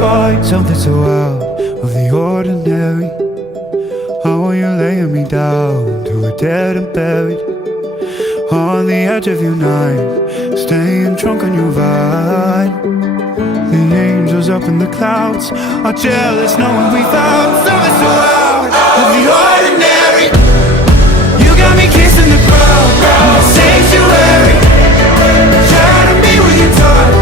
find something so out of the ordinary. How are you laying me down to a dead and buried on the edge of your night, staying drunk on your vine. The angels up in the clouds are jealous knowing we found something so out of the ordinary. You got me kissing the ground in the sanctuary, trying to be with your touch.